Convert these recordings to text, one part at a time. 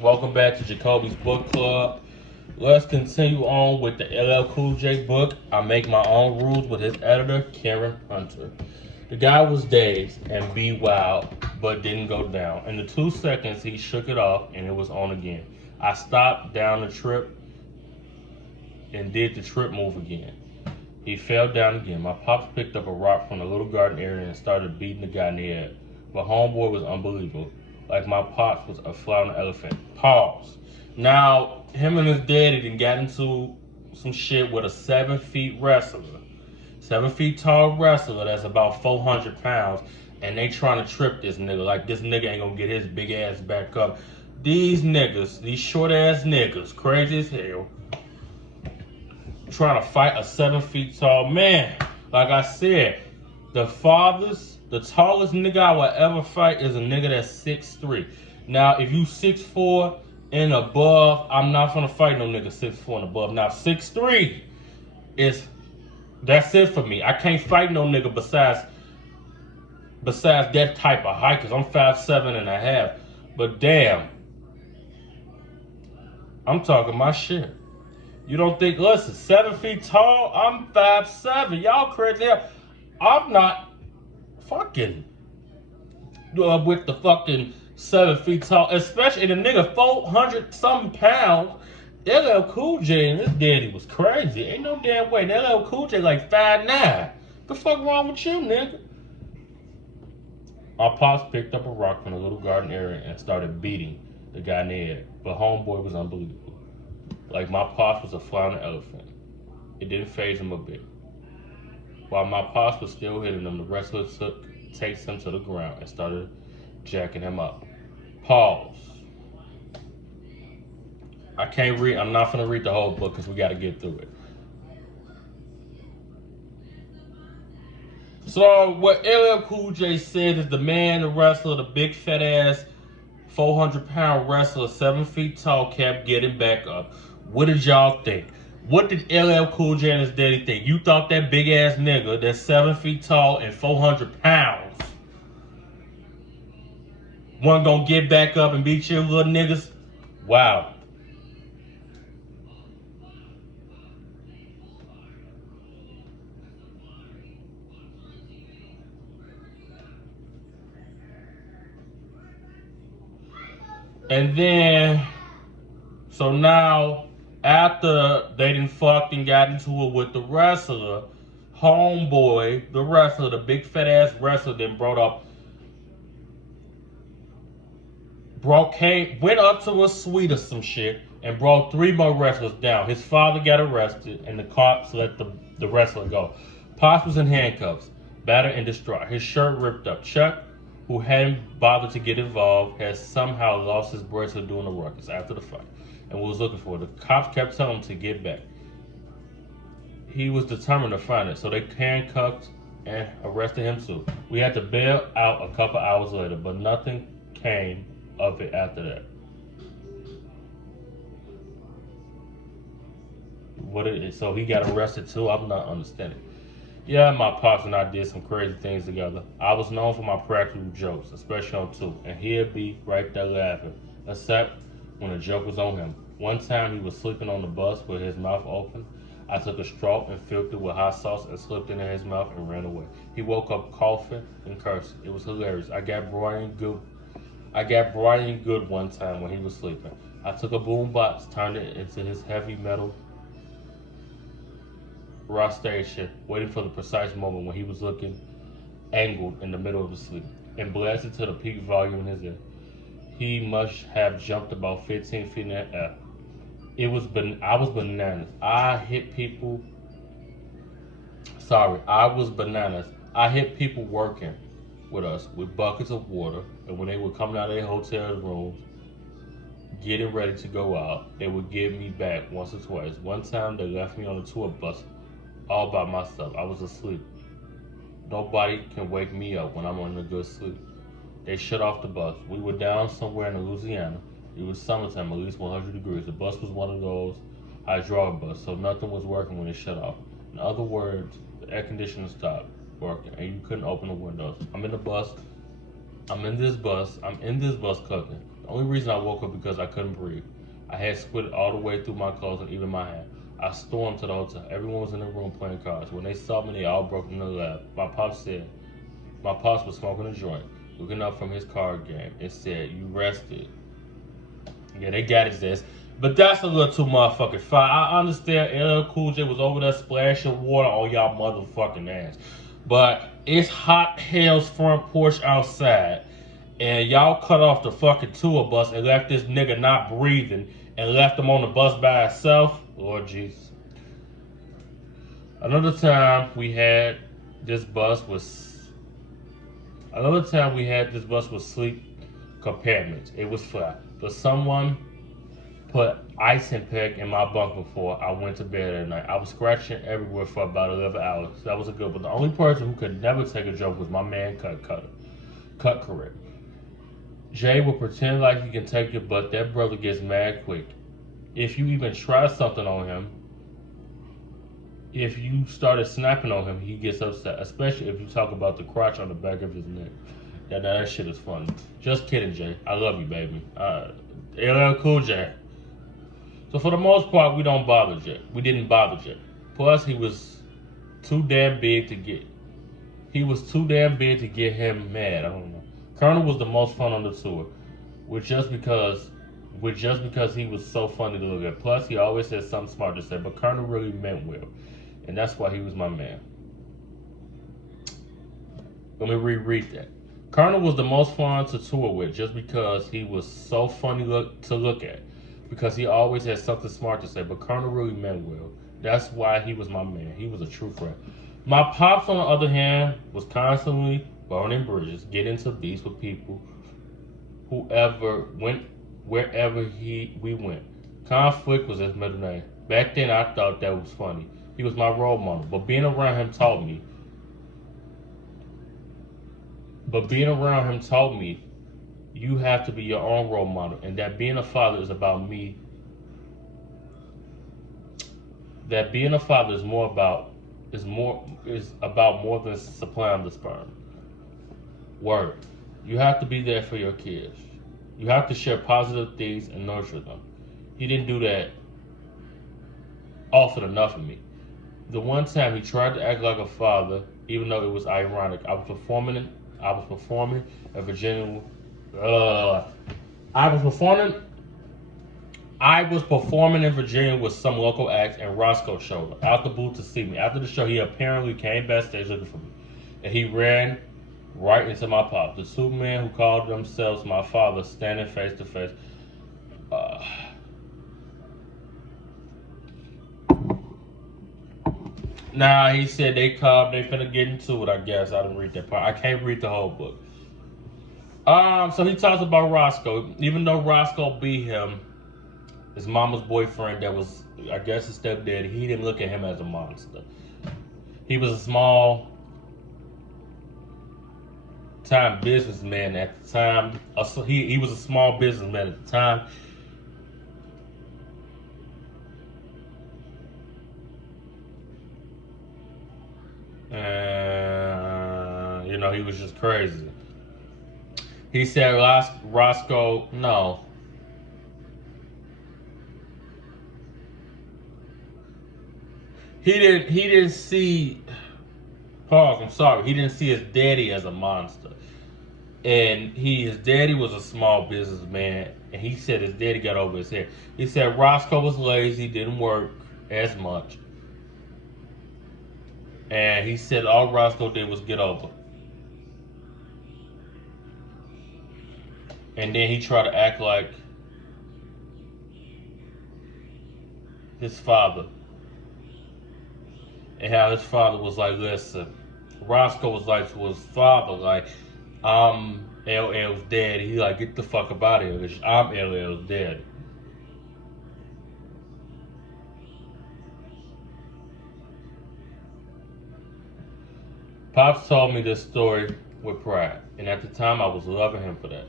Welcome back to Jacoby's Book Club. Let's continue on with the LL Cool J book. I Make My Own Rules with his editor, Karen Hunter. The guy was dazed and be wild, but didn't go down. In the 2 seconds, he shook it off and it was on again. I stopped down the trip and did the trip move again. He fell down again. My pops picked up a rock from the little garden area and started beating the guy in the head. But homeboy was unbelievable. Like my pops was a fly on an elephant. Pause. Now, him and his daddy done got into some shit with a 7 feet wrestler. 7 feet tall wrestler that's about 400 pounds. And they trying to trip this nigga. Like this nigga ain't gonna get his big ass back up. These niggas, these short ass niggas, crazy as hell, trying to fight a 7 feet tall man. Like I said, the tallest nigga I will ever fight is a nigga that's 6'3". Now, if you 6'4" and above, I'm not gonna fight no nigga 6'4" and above. Now, 6'3" that's it for me. I can't fight no nigga besides that type of height, cause I'm 5'7" and a half. But damn, I'm talking my shit. You don't think, listen, 7 feet tall, I'm 5'7". Y'all crazy hell. I'm not fucking with the fucking 7 feet tall, especially the nigga 400 something pounds. LL Cool J and his daddy was crazy. Ain't no damn way. LL Cool J like 5'9". The fuck wrong with you, nigga? My pops picked up a rock from the little garden area and started beating the guy in the head. But homeboy was unbelievable. Like my pops was a fly on an elephant. It didn't faze him a bit. While my pops was still hitting him, the wrestler takes him to the ground and started jacking him up. Pause. I can't read. I'm not gonna read the whole book because we got to get through it. So what LL Cool J said is the man, the wrestler, the big fat ass, 400-pound wrestler, 7 feet tall, kept getting back up. What did y'all think? What did LL Cool J and his daddy think? You thought that big ass nigga that's 7 feet tall and 400 pounds wasn't gonna get back up and beat you little niggas? Wow. And then, so now, after they done fucked and got into it with the wrestler, homeboy, the wrestler, the big fat ass wrestler, then went up to a suite or some shit and brought 3 more wrestlers down. His father got arrested and the cops let the wrestler go. Pops was in handcuffs, battered and distraught, his shirt ripped up. Chuck, who hadn't bothered to get involved, has somehow lost his bracelet during the ruckus after the fight and was looking for it. The cops kept telling him to get back. He was determined to find it, so they handcuffed and arrested him too. We had to bail out a couple hours later, but nothing came of it after that. So he got arrested too? I'm not understanding. Yeah, my pops and I did some crazy things together. I was known for my practical jokes, especially on 2, and he'd be right there laughing, except when the joke was on him. One time he was sleeping on the bus with his mouth open. I took a straw and filled it with hot sauce and slipped it in his mouth and ran away. He woke up coughing and cursing. It was hilarious. I got Brian good one time when he was sleeping. I took a boom box, turned it into his heavy metal raw station, waiting for the precise moment when he was looking angled in the middle of his sleep, and blasted to the peak volume in his ear. He must have jumped about 15 feet in the air. I was bananas. I was bananas. I hit people working with us with buckets of water, and when they were coming out of their hotel rooms, getting ready to go out, they would give me back once or twice. One time they left me on a tour bus all by myself. I was asleep. Nobody can wake me up when I'm on a good sleep. They shut off the bus. We were down somewhere in Louisiana. It was summertime, at least 100 degrees. The bus was one of those hydraulic bus, so nothing was working when it shut off. In other words, the air conditioner stopped working and you couldn't open the windows. I'm in this bus cooking. The only reason I woke up because I couldn't breathe. I had sweat all the way through my clothes and even my hair. I stormed to the hotel. Everyone was in the room playing cards. When they saw me, they all broke into the laugh. My pops was smoking a joint, looking up from his card game, and said, "You rested." Yeah, they got his ass. But that's a little too motherfucking far. I understand LL Cool J was over there splashing water on y'all motherfucking ass. But it's hot hell's front porch outside. And y'all cut off the fucking tour bus and left this nigga not breathing and left him on the bus by himself. Lord Jesus. Another time we had this bus with sleep compartments. It was flat. But someone put icing pack in my bunk before I went to bed at night. I was scratching everywhere for about 11 hours. That was a good one. The only person who could never take a joke was my man Cut Correct. Jay will pretend like he can take your butt. That brother gets mad quick. If you even try something on him, if you started snapping on him, he gets upset. Especially if you talk about the crotch on the back of his neck. Yeah, that shit is funny. Just kidding, Jay. I love you, baby. LL Cool J. So for the most part, we didn't bother Jay. Plus, he was too damn big to get. He was too damn big to get him mad. I don't know. Colonel was the most fun on the tour, with just because he was so funny to look at. Plus, he always had something smart to say. But Colonel really meant well, and that's why he was my man. Let me reread that. Colonel was the most fun to tour with, just because he was so funny to look at. Because he always had something smart to say, but Colonel really meant well. That's why he was my man. He was a true friend. My pops, on the other hand, was constantly burning bridges, getting into beefs with people, wherever we went. Conflict was his middle name. Back then, I thought that was funny. He was my role model, but being around him taught me. You have to be your own role model, and that being a father is about me. That being a father is about more than supplying the sperm. Word. You have to be there for your kids. You have to share positive things and nurture them. He didn't do that often enough for me. The one time he tried to act like a father, even though it was ironic. I was performing at Virginia. I was performing in Virginia with some local acts, and Roscoe showed up out the booth to see me. After the show, he apparently came backstage looking for me, and he ran right into my pop. The two men who called themselves my father standing face to face. Nah, he said they finna get into it, I guess. I didn't read that part. I can't read the whole book. So he talks about Roscoe. Even though Roscoe beat him, his mama's boyfriend that was, I guess, his stepdad, he didn't look at him as a monster. He was a small time businessman at the time. He was a small businessman at the time. He was just crazy. He said Roscoe, no. He didn't see pause, I'm sorry. He didn't see his daddy as a monster. And his daddy was a small businessman, and he said his daddy got over his head. He said Roscoe was lazy, didn't work as much. And he said all Roscoe did was get over. And then he tried to act like his father. And how his father was like, listen, Roscoe was like to his father, like, I'm LL's dad. He like, get the fuck up out of here. I'm LL's dad. Pops told me this story with pride, and at the time I was loving him for that.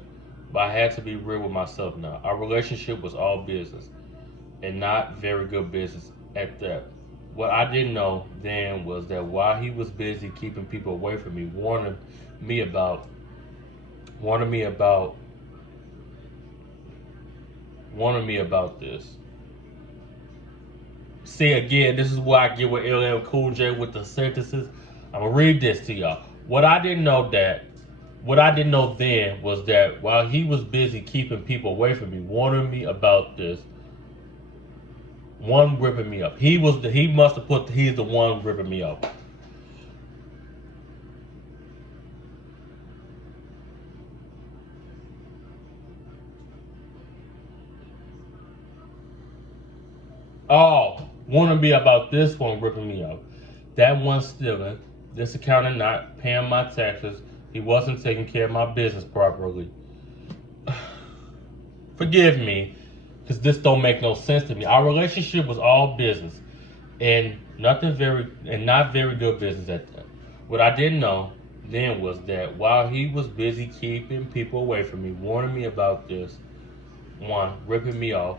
But I had to be real with myself now. Our relationship was all business, and not very good business at that. What I didn't know then was that while he was busy keeping people away from me, warning me about warning me about this. See, again, this is why I get with LL Cool J with the sentences. I'm gonna read this to y'all. What I didn't know then was that while he was busy keeping people away from me, warning me about this, one ripping me up. He's the one ripping me up. Oh, warning me about this one ripping me up. That one stealing, this accountant not paying my taxes, he wasn't taking care of my business properly. Forgive me, because this don't make no sense to me. Our relationship was all business, and not very good business at that. What I didn't know then was that while he was busy keeping people away from me, warning me about this, one ripping me off,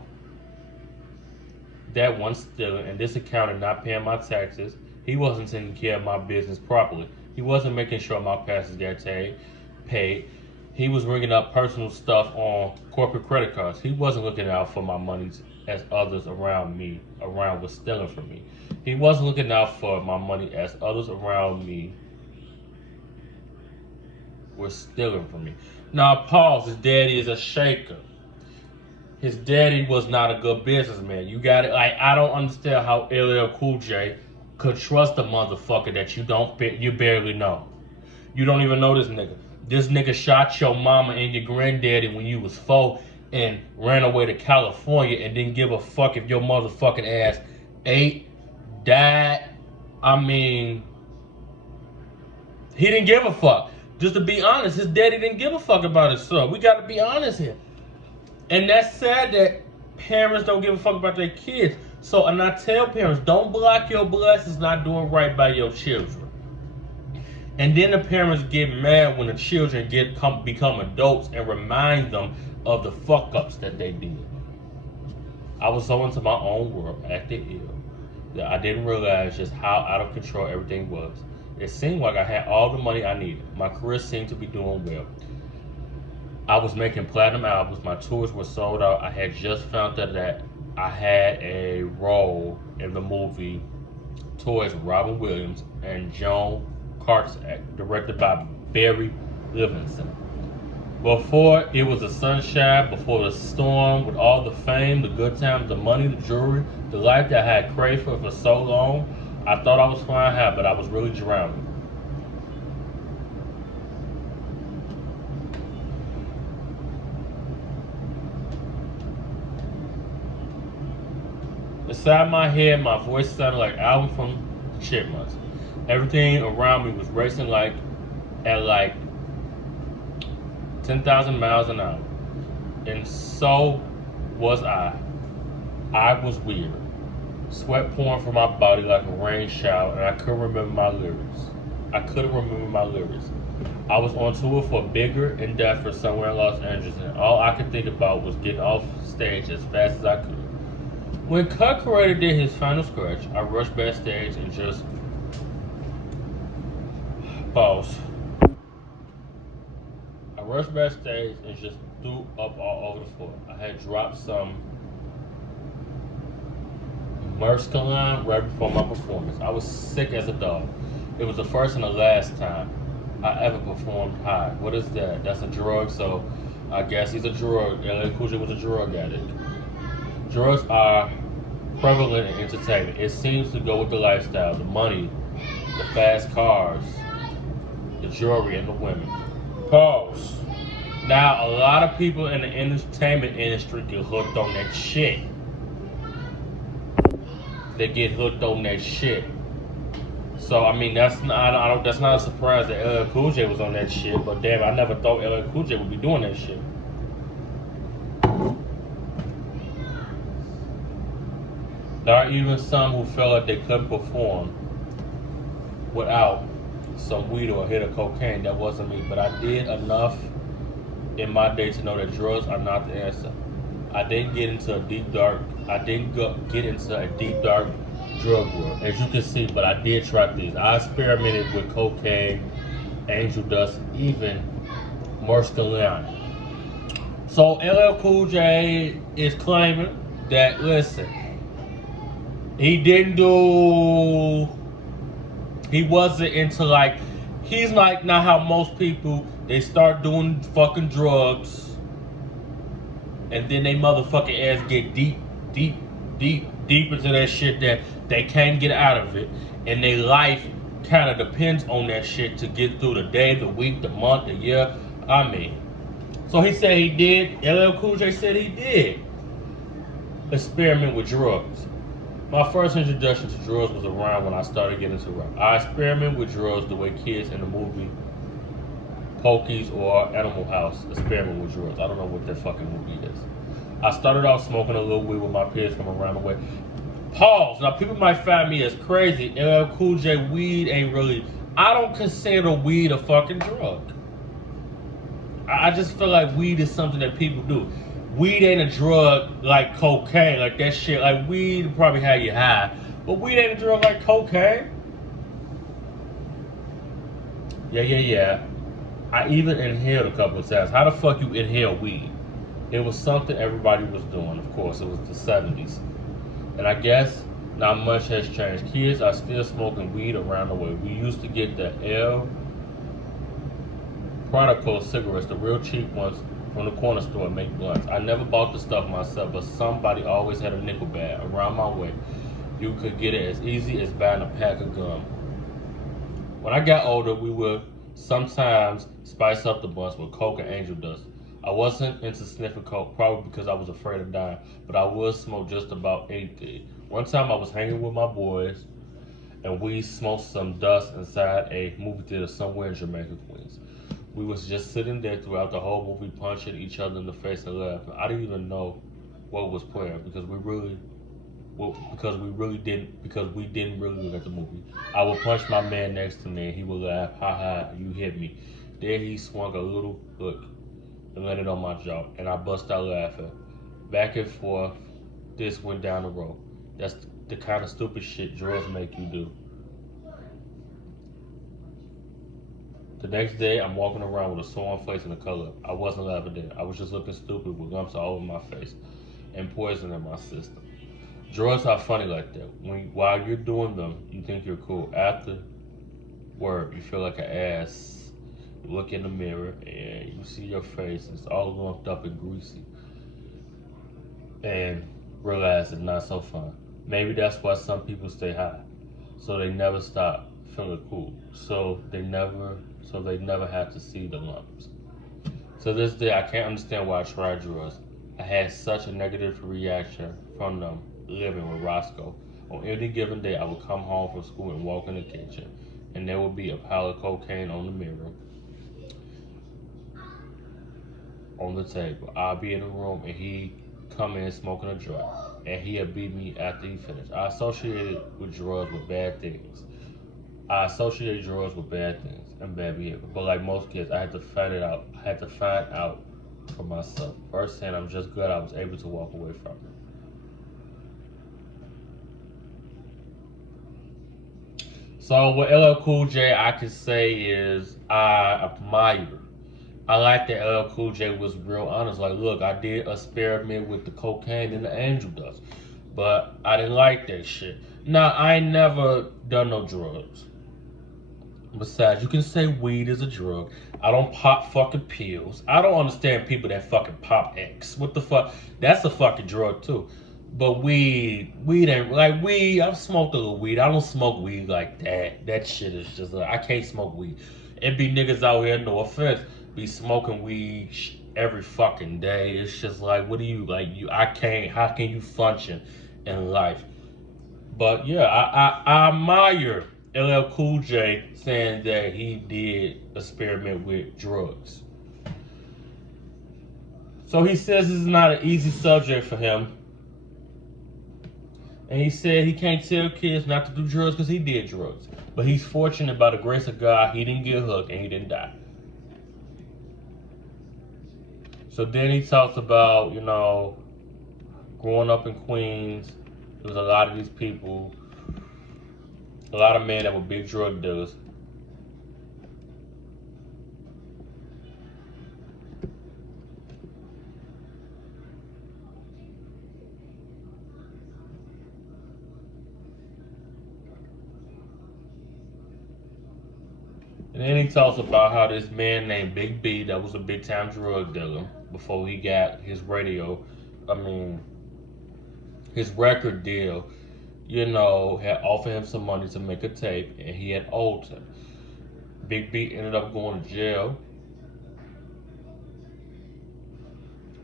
that one stealing, and this accountant not paying my taxes, he wasn't taking care of my business properly. He wasn't making sure my passes got paid. He was ringing up personal stuff on corporate credit cards. He wasn't looking out for my money as others around was stealing from me. He wasn't looking out for my money as others around me were stealing from me. Now pause. His daddy is a shaker. His daddy was not a good businessman. You got it. Like, I don't understand how LL Cool J could trust a motherfucker that you barely know. You don't even know this nigga. This nigga shot your mama and your granddaddy when you was 4 and ran away to California and didn't give a fuck if your motherfucking ass ate, died. I mean, he didn't give a fuck. Just to be honest, his daddy didn't give a fuck about his son. We gotta be honest here. And that's sad that parents don't give a fuck about their kids. So, and I tell parents, don't block your blessings not doing right by your children. And then the parents get mad when the children become adults and remind them of the fuck ups that they did. I was so into my own world, acting ill, that I didn't realize just how out of control everything was. It seemed like I had all the money I needed. My career seemed to be doing well. I was making platinum albums. My tours were sold out. I had just found out that I had a role in the movie Toys with Robin Williams and Joan Cusack, directed by Barry Levinson. Before it was the sunshine, before the storm, with all the fame, the good times, the money, the jewelry, the life that I had craved for so long, I thought I was flying high, but I was really drowning. Inside my head, my voice sounded like Alvin from the Chipmunks. Everything around me was racing at 10,000 miles an hour. And so was I. I was weird. Sweat pouring from my body like a rain shower, and I couldn't remember my lyrics. I was on tour for Bigger and Deffer somewhere in Los Angeles, and all I could think about was getting off stage as fast as I could. When Cut Creator did his final scratch, I rushed backstage and just pause. I rushed backstage and just threw up all over the floor. I had dropped some Merskaline right before my performance. I was sick as a dog. It was the first and the last time I ever performed high. What is that? That's a drug, so I guess he's a drug. LL Cool J was a drug addict. Drugs are prevalent in entertainment. It seems to go with the lifestyle, the money, the fast cars, the jewelry, and the women. Pause. Now, a lot of people in the entertainment industry get hooked on that shit. They get hooked on that shit. So I mean, that's not a surprise that LL Cool J was on that shit. But damn, I never thought LL Cool J would be doing that shit. There are even some who felt like they couldn't perform without some weed or a hit of cocaine. That wasn't me, but I did enough in my day to know that drugs are not the answer. I didn't get into a deep dark drug world, as you can see, but I did try these. I experimented with cocaine, angel dust, even Merskaline. So LL Cool J is claiming that, listen, he didn't do, he wasn't into like, he's like not how most people, they start doing fucking drugs and then they motherfucking ass get deep, deep into that shit that they can't get out of it. And their life kind of depends on that shit to get through the day, the week, the month, the year. I mean, so he said he did, LL Cool J said he did experiment with drugs. My first introduction to drugs was around when I started getting into rap. I experimented with drugs the way kids in the movie Pokies or Animal House experiment with drugs. I don't know what that fucking movie is. I started off smoking a little weed with my peers from around the way. Pause. Now people might find me as crazy. LL Cool J, weed ain't really. I don't consider weed a fucking drug. I just feel like weed is something that people do. Weed ain't a drug like cocaine, like that shit. Like weed will probably have you high, but weed ain't a drug like cocaine. Yeah. I even inhaled a couple of times. How the fuck you inhale weed? It was something everybody was doing. Of course, it was the 70s, and I guess not much has changed. Kids are still smoking weed around the way. We used to get the El Prodigal cigarettes, the real cheap ones from the corner store, and make blunts. I never bought the stuff myself, but somebody always had a nickel bag around my way. You could get it as easy as buying a pack of gum. When I got older, we would sometimes spice up the blunts with coke and angel dust. I wasn't into sniffing coke, probably because I was afraid of dying, but I would smoke just about anything. One time I was hanging with my boys, and we smoked some dust inside a movie theater somewhere in Jamaica, Queens. We was just sitting there throughout the whole movie, punching each other in the face and laughing. I didn't even know what was playing because we didn't really look at the movie. I would punch my man next to me and he would laugh, ha ha, you hit me. Then he swung a little hook and landed on my jaw, and I bust out laughing. Back and forth, this went down the road. That's the kind of stupid shit drugs make you do. The next day, I'm walking around with a sore face and a color. I wasn't laughing then. I was just looking stupid with lumps all over my face and poison in my system. Drugs are funny like that. While you're doing them, you think you're cool. Afterward, you feel like an ass. You look in the mirror and you see your face. It's all lumped up and greasy. And realize it's not so fun. Maybe that's why some people stay high. So they never stop feeling cool. So they never have to see the lumps. To this day, I can't understand why I tried drugs. I had such a negative reaction from them living with Roscoe. On any given day, I would come home from school and walk in the kitchen, and there would be a pile of cocaine on the mirror, on the table. I'd be in the room, and he'd come in smoking a joint, and he'd beat me after he finished. I associated with drugs with bad things. I associate drugs with bad things and bad behavior. But like most kids, I had to find it out. I had to find out for myself. First hand, I'm just glad I was able to walk away from it. So with LL Cool J, I can say is I admire. I like that LL Cool J was real honest. Like, look, I did experiment with the cocaine and the angel dust, but I didn't like that shit. Now, I ain't never done no drugs. Besides, you can say weed is a drug. I don't pop fucking pills. I don't understand people that fucking pop X. What the fuck? That's a fucking drug too. But weed ain't like weed. I've smoked a little weed. I don't smoke weed like that. That shit is just like, I can't smoke weed. It be niggas out here, no offense, be smoking weed every fucking day. It's just like, what do you like? I can't. How can you function in life? But yeah, I admire LL Cool J saying that he did experiment with drugs. So he says this is not an easy subject for him. And he said he can't tell kids not to do drugs because he did drugs. But he's fortunate by the grace of God, he didn't get hooked and he didn't die. So then he talks about, growing up in Queens, there was a lot of these people, a lot of men that were big drug dealers. then he talks about how this man named Big B, that was a big time drug dealer before he got his his record deal, had offered him some money to make a tape, and he had owed him. Big B ended up going to jail,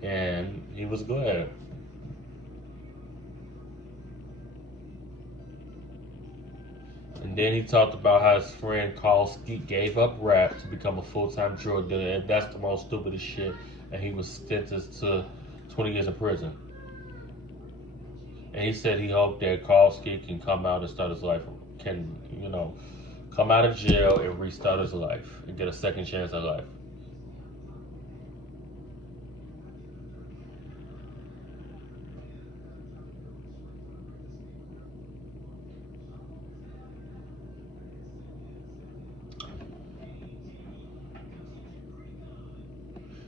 and he was glad. And then he talked about how his friend Carl Skeet gave up rap to become a full-time drug dealer, and that's the most stupidest shit. And he was sentenced to 20 years in prison. And he said he hoped that Carl Skeet can come out and start his life, come out of jail and restart his life and get a second chance at life.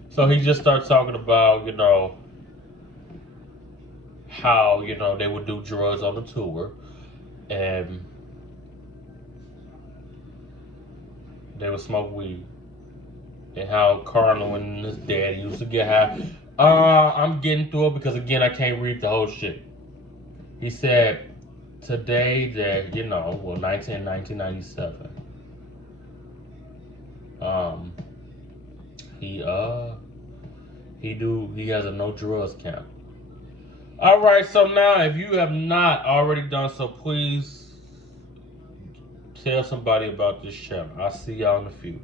So he just started talking about, how, they would do drugs on the tour, and they would smoke weed, and how Carlo and his dad used to get high. I'm getting through it because, again, I can't read the whole shit. He said today that, 1997, he has a no drugs count. All right, so now if you have not already done so, please tell somebody about this channel. I'll see y'all in a few.